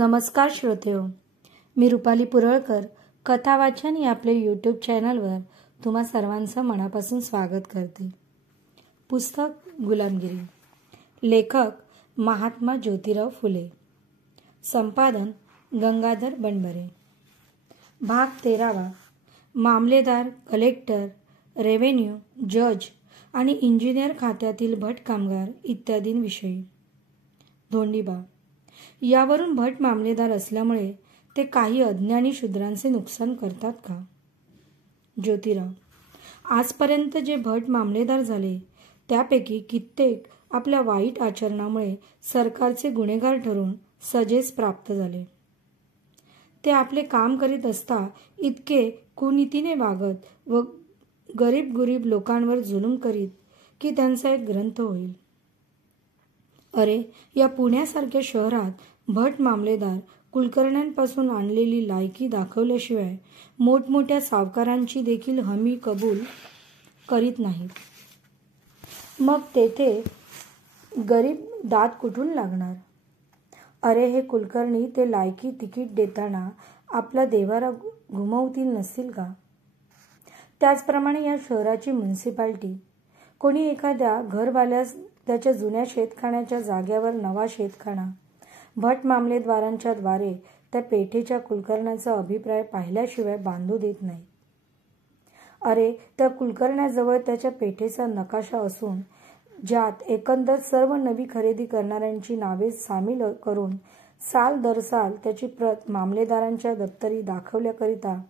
नमस्कार श्रोतेहो, मी रुपाली पुरळकर कथा वाचन या आपल्या यूट्यूब चॅनलवर तुम्हा सर्वांचं मनापासून स्वागत करते. पुस्तक गुलामगिरी. लेखक महात्मा ज्योतिराव फुले. संपादन गंगाधर बनबरे. भाग 13. मामलेदार, कलेक्टर, रेव्हेन्यू, जज आणि इंजिनियर खात्यातील भट कामगार इत्यादींविषयी. धोंडीबा. यावरून भट मामलेदार असल्यामुळे ते काही अज्ञानी शूद्रांचे नुकसान करतात का? ज्योतिराव. आजपर्यंत जे भट मामलेदार झाले त्यापैकी कित्येक आपल्या वाईट आचरणामुळे सरकारचे गुन्हेगार ठरून सजेस प्राप्त झाले. ते आपले काम करीत असता इतके कुनीतीने वागत व गरीब लोकांवर जुलूम करीत की त्यांचा एक ग्रंथ होईल. अरे, या पुण्यासारख्या शहरात भट मामलेदार कुलकर्ण्यांपासून आणलेली लायकी दाखवल्याशिवाय मोठमोठ्या सावकारांची देखील हमी कबूल करीत नाहीत. मग तेथे गरीब दात कुठून लागणार? अरे, हे कुलकर्णी ते लायकी तिकीट देताना आपला देवारा घुमवतील नसतील का? त्याचप्रमाणे या शहराची म्युनिसिपालिटी कोणी एखाद्या घरवाल्यास त्याच्या जुन्या शेतखाण्याच्या जाग्यावर नवा शेतखाना भट मामलेदारांच्या द्वारे त्या पेठेच्या कुलकर्ण्याचा अभिप्राय पाहिल्याशिवाय बांधू देत नाही. अरे, त्या कुलकर्ण्याजवळ त्याच्या पेठेचा नकाशा असून ज्यात एकंदर सर्व नवी खरेदी करणाऱ्यांची नावे सामील करून साल दर साल त्याची प्रत मामलेदारांच्या दप्तरी दाखवल्याकरिता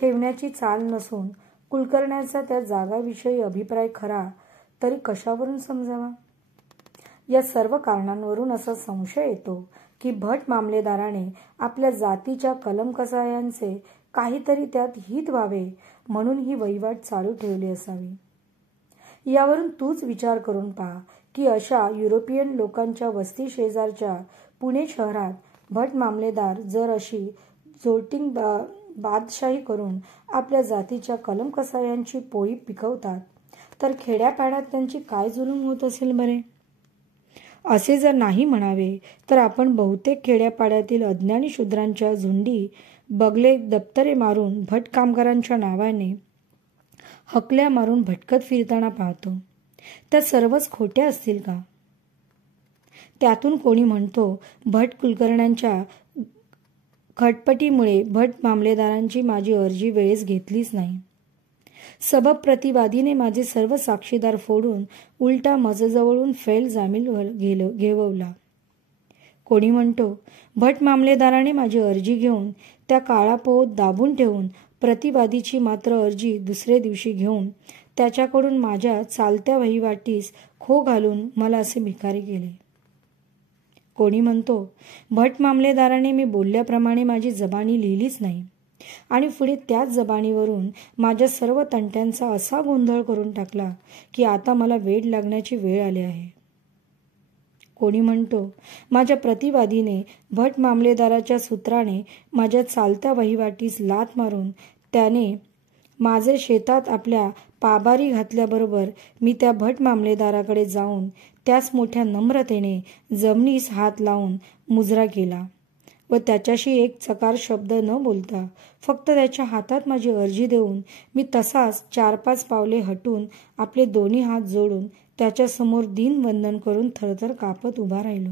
ठेवण्याची चाल नसून कुलकर्ण्याचा त्या जागाविषयी अभिप्राय खरा तरी कशावरून समजावा? या सर्व कारणांवरून असा संशय येतो की भट मामलेदाराने आपल्या जातीच्या कलमकसायांचे काहीतरी त्यात हित व्हावे म्हणून ही वहिवाट चालू ठेवली असावी. यावरून तूच विचार करून पहा की अशा युरोपियन लोकांच्या वस्ती शेजारच्या पुणे शहरात भट मामलेदार जर अशी जोटिंग बादशाही करून आपल्या जातीच्या कलमकसायांची पोळी पिकवतात तर खेड्यापाड्यात त्यांची काय जुलूम होत असेल बरे? असे जर नाही म्हणावे तर आपण बहुतेक खेड्यापाड्यातील अज्ञानी शूद्रांच्या झुंडी बगले दप्तरे मारून भट कामगारांच्या नावाने हकल्या मारून भटकत फिरताना पाहतो. त्या सर्वच खोट्या असतील का? त्यातून कोणी म्हणतो भट कुलकर्ण्यांच्या खटपटीमुळे भट मामलेदारांची माझी अर्जी वेळेस घेतलीच नाही. सबब प्रतिवादीने माझे सर्व साक्षीदार फोडून उलटा माझजवळून फैल जामीन घेवला. कोणी म्हणतो भट मामलेदाराने माझी अर्जी घेऊन त्या काळापोत दाबून ठेवून प्रतिवादीची मात्र अर्जी दुसरे दिवशी घेऊन त्याच्याकडून माझ्या चालत्या वहिवाटीस खो घालून मला असे भिकारी केले. कोणी म्हणतो भट मामलेदाराने मी बोलल्याप्रमाणे माझी जबानी लिहिलीच नाही आणि पुढे त्याच जबानीवरून माझ्या सर्व तंट्यांचा असा गोंधळ करून टाकला की आता मला वेड लागण्याची वेळ आली आहे. कोणी म्हणतो माझ्या प्रतिवादीने भट मामलेदाराच्या सूत्राने माझ्या चालत्या वहिवाटीस लाथ मारून त्याने माझे शेतात आपल्या पाबारी घातल्याबरोबर मी त्या भट मामलेदाराकडे जाऊन त्याच मोठ्या नम्रतेने जमिनीस हात लावून मुजरा केला व त्याच्याशी एक चकार शब्द न बोलता फक्त त्याच्या हातात माझी अर्जी देऊन मी तसाच 4-5 पावले हटून आपले दोन्ही हात जोडून त्याच्यासमोर दीनवंदन करून थरथर कापत उभा राहिलो.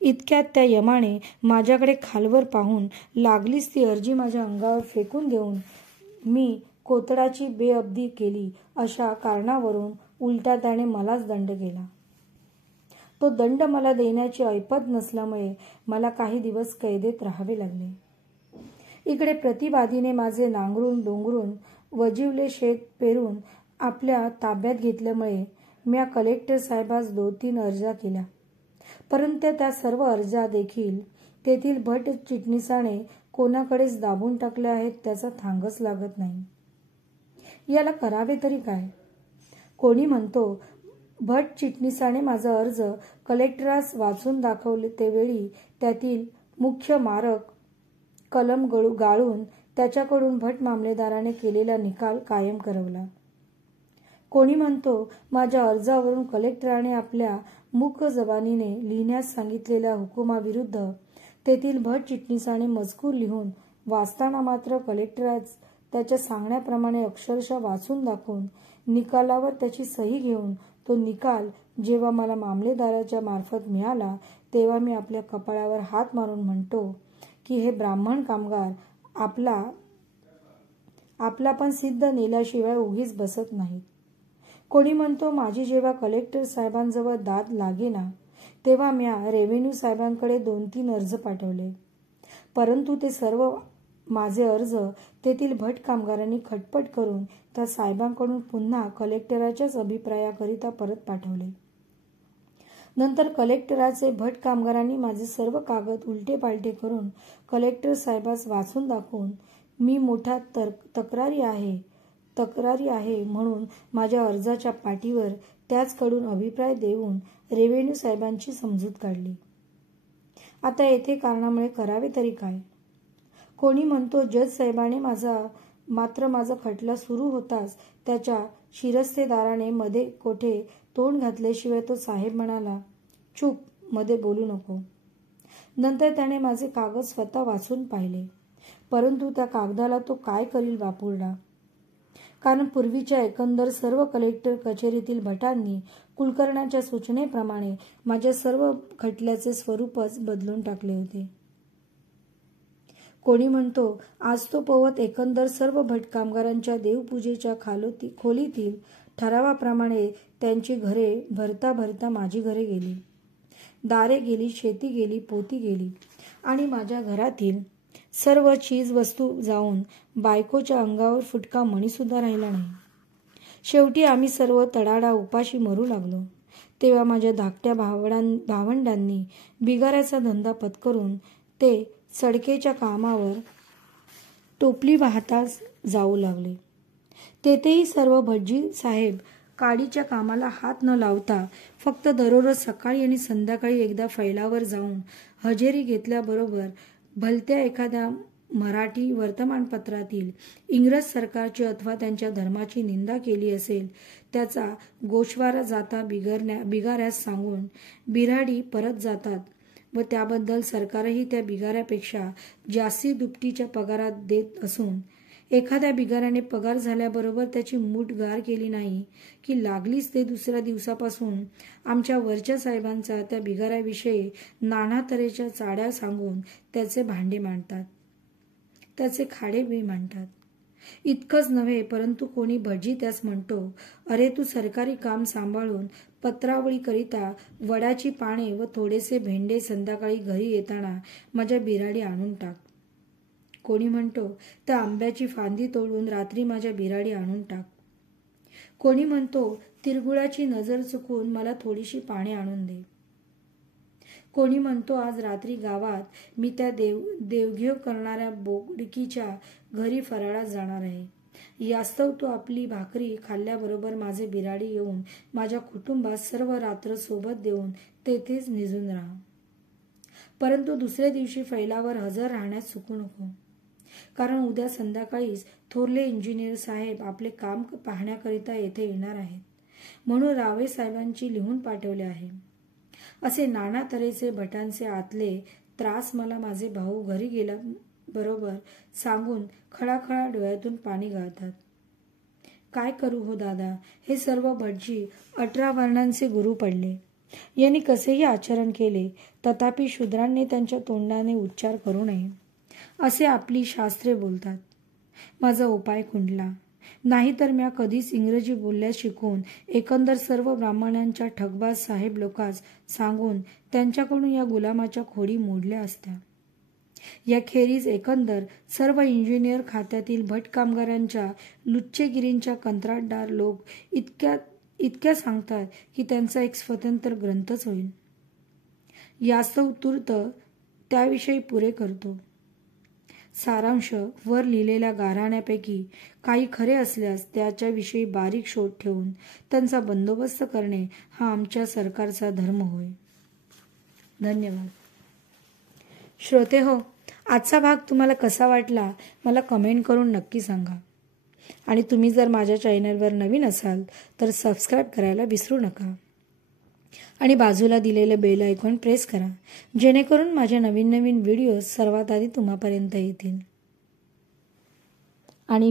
इतक्यात त्या यमाने माझ्याकडे खालवर पाहून लागलीच ती अर्जी माझ्या अंगावर फेकून देऊन मी कोतडाची बेअब्दी केली अशा कारणावरून उलटा त्याने मलाच दंड केला. तो दंड मला देण्याची ऐपत नसल्यामुळे मला काही दिवस कैदेत राहावे लागले. इकडे प्रतिवादीने माझे नांगरून डोंगरून वजिवले शेत पेरून आपल्या ताब्यात घेतल्यामुळे म्या कलेक्टर साहेबास 2-3 अर्जा केल्या, परंतु त्या सर्व अर्जा देखील तेथील भट चिटणीसाने कोणाकडेच दाबून टाकल्या आहेत त्याचा थांगच लागत नाही. याला करावे तरी काय? कोणी म्हणतो भट चिटणीसाने माझा अर्ज कलेक्टरास वाचून दाखवले तेवेळी त्यातील मुख्य मारक कलम गाळून त्याच्याकडून भट मामलेदाराने केलेला निकाल कायम करवला. कोणी म्हणतो माझ्या अर्जावरून कलेक्टराने आपल्या मूक जबानीने लिहिण्यास सांगितलेल्या हुकुमाविरुद्ध तेथील भट चिटणीसाने मजकूर लिहून वाचताना मात्र कलेक्टरास त्याच्या सांगण्याप्रमाणे अक्षरशः वाचून दाखवून निकालावर त्याची सही घेऊन तो निकाल जेव्हा मला मामलेदाराच्या मार्फत मिळाला तेव्हा मी आपल्या कपाळावर हात मारून म्हणतो की हे ब्राह्मण कामगार आपला पण सिद्ध नेल्याशिवाय उगीच बसत नाहीत. कोणी म्हणतो माझी जेव्हा कलेक्टर साहेबांजवळ दाद लागेना तेव्हा म्या रेव्हेन्यू साहेबांकडे 2-3 अर्ज पाठवले, परंतु ते सर्व माझे अर्ज तेथील भट कामगारांनी खटपट करून त्या साहेबांकडून पुन्हा कलेक्टराच्याच अभिप्रायाकरिता परत पाठवले. नंतर कलेक्टराचे भट कामगारांनी माझे सर्व कागद उलटे पालटे करून कलेक्टर साहेबास वाचून दाखवून मी मोठा तक्रारी आहे म्हणून माझ्या अर्जाच्या पाठीवर त्याचकडून अभिप्राय देऊन रेव्हेन्यू साहेबांची समजूत काढली. आता येथे कारणामुळे करावे तरी काय? कोणी म्हणतो जज साहेबाने माझा खटला सुरू होताच त्याच्या शिरस्तेदाराने मध्ये कोठे तोंड घातल्याशिवाय तो साहेब म्हणाला, चूप, मध्ये बोलू नको. नंतर त्याने माझे कागद स्वतः वाचून पाहिले, परंतु त्या कागदाला तो काय करील बापुर्डा. कारण पूर्वीच्या एकंदर सर्व कलेक्टर कचेरीतील भटांनी कुलकर्णाच्या सूचनेप्रमाणे माझ्या सर्व खटल्याचे स्वरूपच बदलून टाकले होते. कोणी म्हणतो आज तो पवत एकंदर सर्व भट कामगारांच्या देवपूजेच्या खोलीतील ठरावाप्रमाणे त्यांची घरे भरता भरता माझी घरे गेली, दारे गेली, शेती गेली, पोती गेली आणि माझ्या घरातील सर्व चीज वस्तू जाऊन बायकोच्या अंगावर फुटका मणीसुद्धा राहिला नाही. शेवटी आम्ही सर्व तडाडा उपाशी मरू लागलो. तेव्हा माझ्या धाकट्या भावंडांनी बिगाऱ्याचा धंदा पत्करून ते सडकेच्या कामावर टोपली वाहताच जाऊ लागले. तेथेही सर्व भटजी साहेब काडीच्या कामाला हात न लावता फक्त दररोज सकाळी आणि संध्याकाळी एकदा फैलावर जाऊन हजेरी घेतल्याबरोबर भलत्या एखाद्या मराठी वर्तमानपत्रातील इंग्रज सरकारची अथवा त्यांच्या धर्माची निंदा केली असेल त्याचा गोषवारा जाता बिगाऱ्यास सांगून बिराडी परत जातात व त्याबद्दल सरकारही त्या बिगाऱ्यापेक्षा जास्ती दुपटीच्या पगारात देत असून एखाद्या बिगाऱ्याने पगार झाल्याबरोबर त्याची मूठ गार केली नाही की लागलीच ते दुसऱ्या दिवसापासून आमच्या वरच्या साहेबांचा त्या बिगाऱ्याविषयी नाना तऱ्हेच्या चाड्या सांगून त्याचे भांडे मांडतात, त्याचे खाडे बी मांडतात. इतकंच नव्हे परंतु कोणी भटजी त्यास म्हणतो, अरे तू सरकारी काम सांभाळून पत्रावळीकरिता वडाची पाने व थोडेसे भेंडे संध्याकाळी घरी येताना माझ्या बिराडी आणून टाक. कोणी म्हणतो त्या आंब्याची फांदी तोडून रात्री माझ्या बिराडी आणून टाक. कोणी म्हणतो तिरगुळाची नजर चुकून मला थोडीशी पाने आणून दे. कोणी म्हणतो आज रात्री गावात मी त्या देवघेव करणाऱ्या बोडकीच्या घरी फराळात जाणार आहे. यास्तव तू आपली भाकरी खाल्ल्याबरोबर माझे बिराडी येऊन माझ्या कुटुंबास सर्व रात्र सोबत देऊन तेथेच निजून राहा. परंतु दुसऱ्या दिवशी फैलावर हजर राहण्यास चुकू नको, कारण उद्या संध्याकाळीच थोरले इंजिनियर साहेब आपले काम पाहण्याकरिता येथे येणार आहेत, म्हणून रावे साहेबांची लिहून पाठवले आहे. असे नाना तऱ्हेचे भटांचे आतले त्रास मला माझे भाऊ घरी गेल्या बरोबर सांगून खळाखळा डोळ्यातून पाणी गळतात. काय करू हो दादा, हे सर्व भटजी 18 वर्णांचे गुरु पडले. यांनी कसेही आचरण केले तथापि शूद्रांनी त्यांच्या तोंडाने उच्चार करू नये असे आपली शास्त्रे बोलतात. माझा उपाय खुंटला. नाहीतर म्या कधीच इंग्रजी बोलल्यास शिकून एकंदर सर्व ब्राह्मणांच्या ठगबाज साहेब लोकांस सांगून त्यांच्याकडून या गुलामाच्या खोडी मोडल्या असत्या. याखेरीज एकंदर सर्व इंजिनियर खात्यातील भट कामगारांच्या लुच्चेगिरींच्या कंत्राटदार लोक इतक्या सांगतात की त्यांचा एक स्वतंत्र ग्रंथच होईल. यास्तव तूर्त त्याविषयी पुरे करतो. सारांश वर लिहिलेल्या गाऱ्हाण्यापैकी काही खरे असल्यास त्याच्याविषयी बारीक शोध ठेवून त्यांचा बंदोबस्त करणे हा आमच्या सरकारचा धर्म होय. धन्यवाद. श्रोते हो, आजचा भाग तुम्हाला कसा वाटला मला कमेंट करून नक्की सांगा. आणि तुम्ही जर माझ्या चॅनलवर नवीन असाल तर सबस्क्राईब करायला विसरू नका. आणि बाजूला दिलेले बेल आयकॉन प्रेस करा, जेणेकरून माझे नवीन व्हिडिओज सर्वात आधी तुम्हापर्यंत येतील. आणि